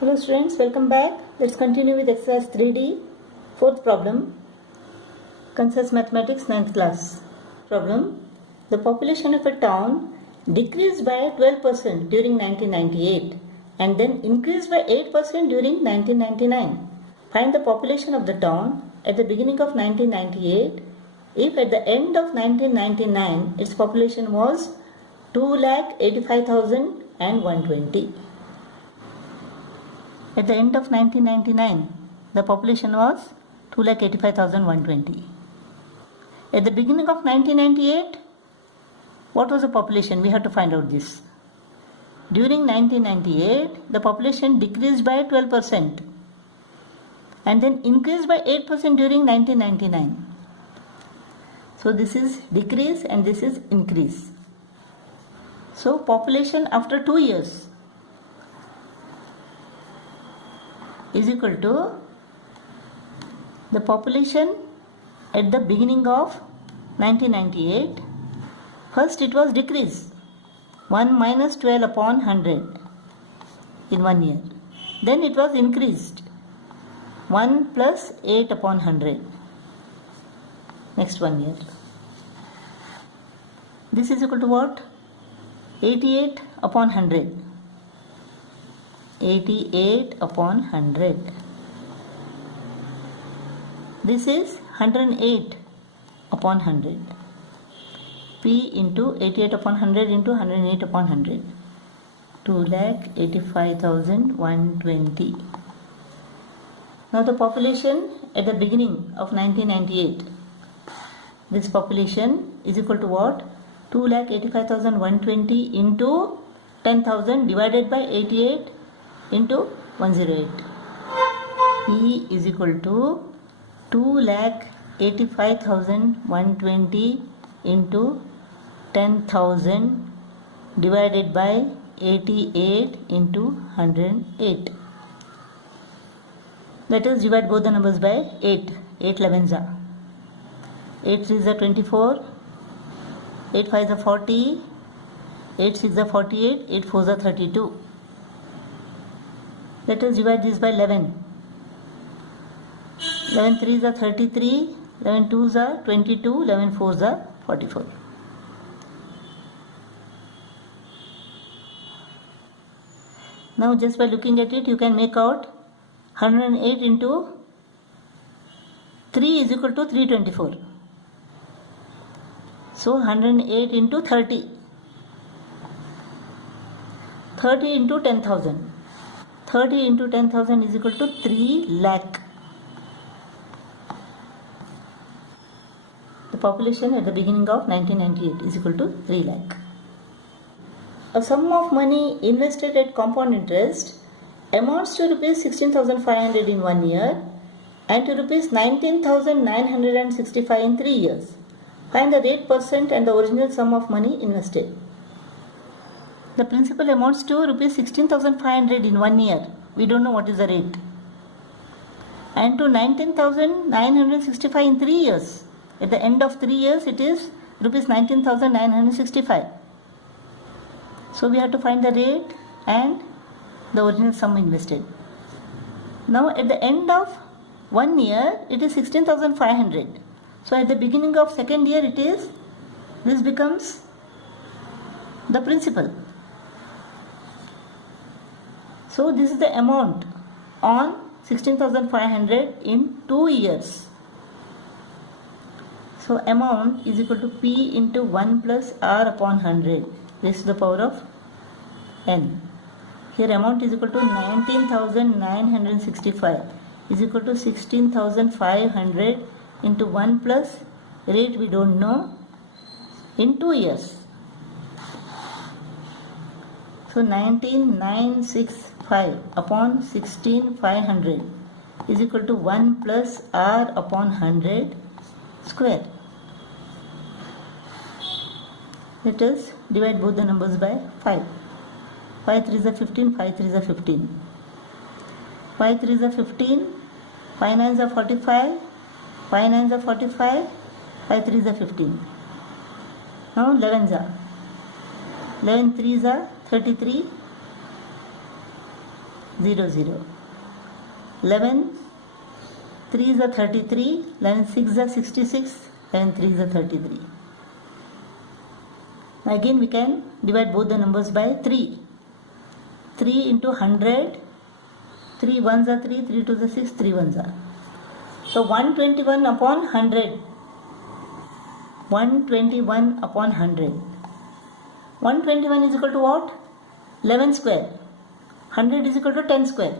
Hello students, welcome back. Let's continue with exercise 3D, fourth problem, Kansas Mathematics 9th class. Problem: the population of a town decreased by 12% during 1998 and then increased by 8% during 1999. Find the population of the town at the beginning of 1998 if at the end of 1999 its population was 2,85,120. At the end of 1999, the population was 2,85,120. At the beginning of 1998, what was the population? We have to find out this. During 1998, the population decreased by 12% and then increased by 8% during 1999. So this is decrease and this is increase. So population after 2 years is equal to the population at the beginning of 1998. First it was decrease 1 minus 12 upon 100 in 1 year. Then it was increased 1 plus 8 upon 100 next 1 year. This is equal to what? 88 upon 100. 88 upon 100. This is 108 upon 100. P into 88 upon 100 into 108 upon 100. 2,85,120. Now the population at the beginning of 1998. This population is equal to what? 2,85,120 into 10,000 divided by 88 into 108. P is equal to 2,85,120 into 10,000 divided by 88 into 108. Let us divide both the numbers by 8. 8 11s are. 8 3s are 24. 8 5s are 40. 8 6s are 48. 8 4s are 32. Let us divide this by 11. 11 3s are 33, 11 2s are 22, 11 4s are 44. Now just by looking at it, you can make out 108 into 3 is equal to 324. So 108 into 30. 30 into 10,000. 30 into 10,000 is equal to 3 lakh. The population at the beginning of 1998 is equal to 3 lakh. A sum of money invested at compound interest amounts to rupees 16,500 in 1 year and to rupees 19,965 in 3 years. Find the rate percent and the original sum of money invested. The principal amounts to rupees 16,500 in 1 year. We don't know what is the rate. And to 19,965 in 3 years. At the end of 3 years, it is rupees 19,965. So we have to find the rate and the original sum invested. Now at the end of 1 year, it is 16,500. So at the beginning of second year, this becomes the principal. So this is the amount on 16,500 in 2 years. So amount is equal to P into 1 plus R upon 100. This is the power of N. Here amount is equal to 19,965 is equal to 16,500 into 1 plus rate we don't know in 2 years. So 19,965 upon 16,500 is equal to 1 plus R upon 100 square. Let us divide both the numbers by 5. 5 3s are 15, 5 3s are 15. 5 3s are 15, 5 9s are 45, 5 9s are 45, 5 3s are 15. Now 11s are. 11 3s are 33, 0 0. 11 3s are 33, 11 6s are 66, 11 3s are 33. Again we can divide both the numbers by 3. 3 into 100, 3 1s are 3, 3 2s are 6, 3 1s are. So 121 upon 100. 121 upon 100. 121 is equal to what? 11 square. 100 is equal to 10 square.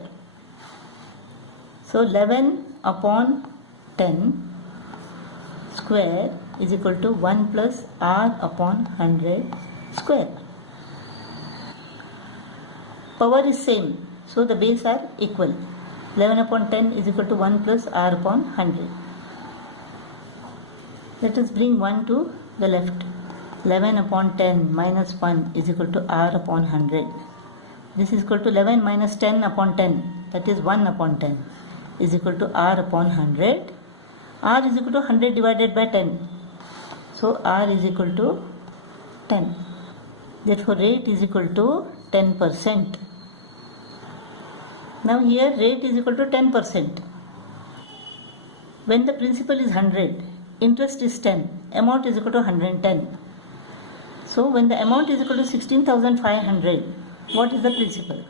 So 11 upon 10 square is equal to 1 plus r upon 100 square. Power is same, so the base are equal. 11 upon 10 is equal to 1 plus r upon 100. Let us bring 1 to the left. 11 upon 10 minus 1 is equal to r upon 100. This is equal to 11 minus 10 upon 10, that is 1 upon 10, is equal to r upon 100. R is equal to 100 divided by 10. So R is equal to 10. Therefore rate is equal to 10%. Now here rate is equal to 10%. When the principal is 100, interest is 10, amount is equal to 110. So when the amount is equal to 16,500, what is the principal?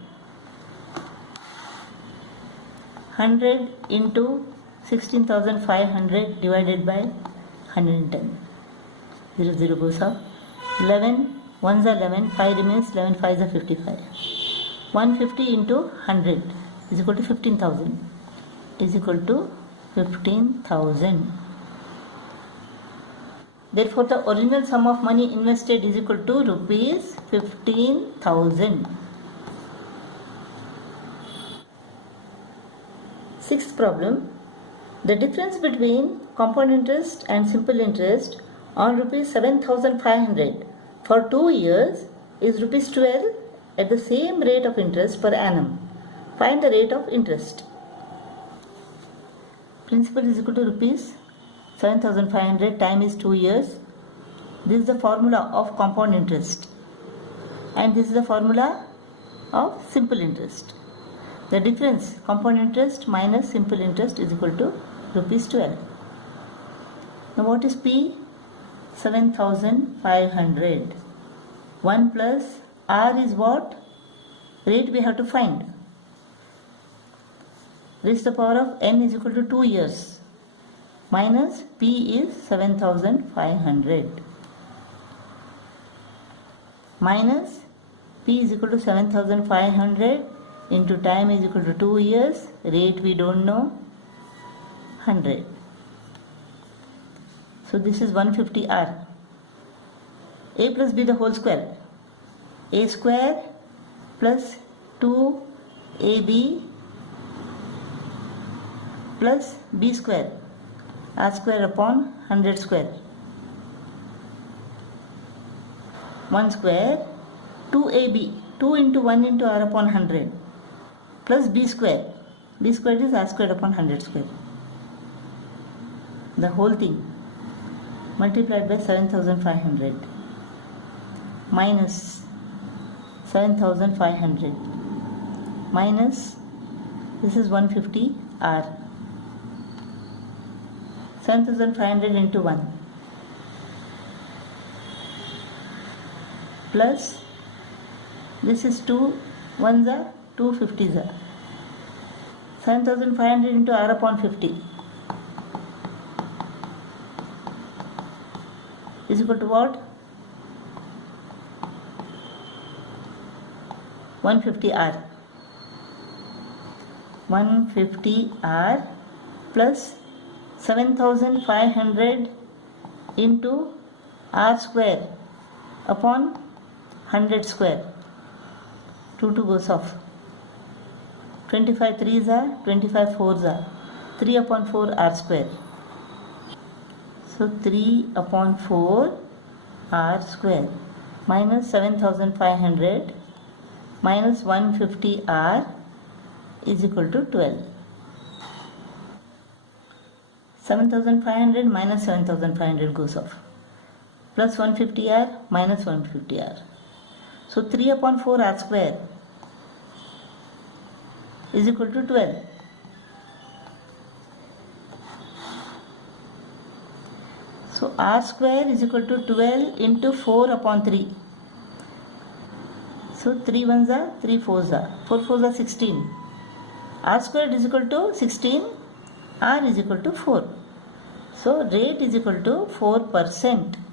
100 into 16,500 divided by 110. 0 0 goes up. 11 1s are 11, 5 remains, 11 5s are 55. 150 into 100 is equal to 15,000. Is equal to 15,000. Therefore the original sum of money invested is equal to rupees 15,000. Sixth problem. The difference between compound interest and simple interest on rupees 7,500 for 2 years is rupees 12 at the same rate of interest per annum. Find the rate of interest. Principal is equal to rupees 7,500, time is 2 years. This is the formula of compound interest and this is the formula of simple interest. The difference, compound interest minus simple interest, is equal to rupees 12. Now what is P? 7,500. 1 plus R is what? Rate we have to find. Raised to the power of n is equal to 2 years. Minus P is 7,500. Minus P is equal to 7,500 into time is equal to 2 years. Rate we don't know. 100. So this is 150R. A plus B the whole square. A square plus 2AB plus B square. R square upon 100 square. 1 square. 2AB. 2 into 1 into R upon 100. Plus B square. B square is R square upon 100 square. The whole thing multiplied by 7,500 minus 7,500 minus this is 150 R. 7,500 into 1 plus this is 2 1s are 2 50s are 7,500 into R upon 50 is equal to what? 150R. 150R plus 7,500 into R square upon 100 square. 2 goes off. 25 3s are, 25 4s are. 3 upon 4 R square. So 3 upon 4 R square minus 7,500 minus 150 R is equal to 12. 7,500 minus 7,500 goes off. Plus 150 R minus 150 R. So 3 upon 4 R square is equal to 12. So r square is equal to 12 into 4 upon 3. So 3 ones are 3 fours are 4 fours are 16. R squared is equal to 16. R is equal to 4. So rate is equal to 4%.